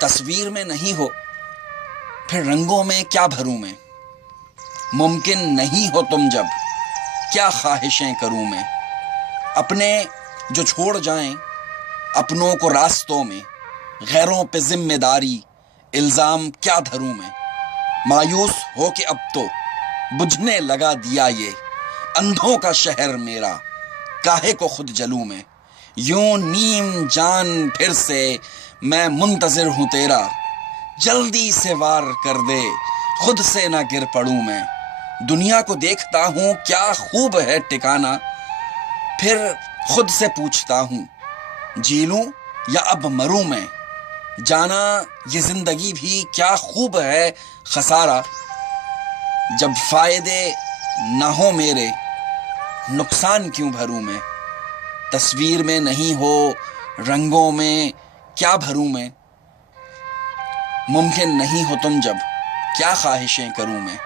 تصویر میں نہیں ہو پھر رنگوں میں کیا بھروں میں، ممکن نہیں ہو تم جب کیا خواہشیں کروں میں، اپنے جو چھوڑ جائیں اپنوں کو راستوں میں، غیروں پہ ذمہ داری الزام کیا دھروں میں، مایوس ہو کہ اب تو بجھنے لگا دیا یہ اندھوں کا شہر میرا، کاہے کو خود جلوں میں، یوں نیم جان پھر سے میں منتظر ہوں تیرا، جلدی سے وار کر دے خود سے نہ گر پڑوں میں، دنیا کو دیکھتا ہوں کیا خوب ہے ٹھکانا، پھر خود سے پوچھتا ہوں جی لوں یا اب مروں میں، جانا یہ زندگی بھی کیا خوب ہے خسارہ، جب فائدے نہ ہو میرے نقصان کیوں بھروں میں، تصویر میں نہیں ہو رنگوں میں کیا بھروں میں، ممکن نہیں ہو تم جب کیا خواہشیں کروں میں۔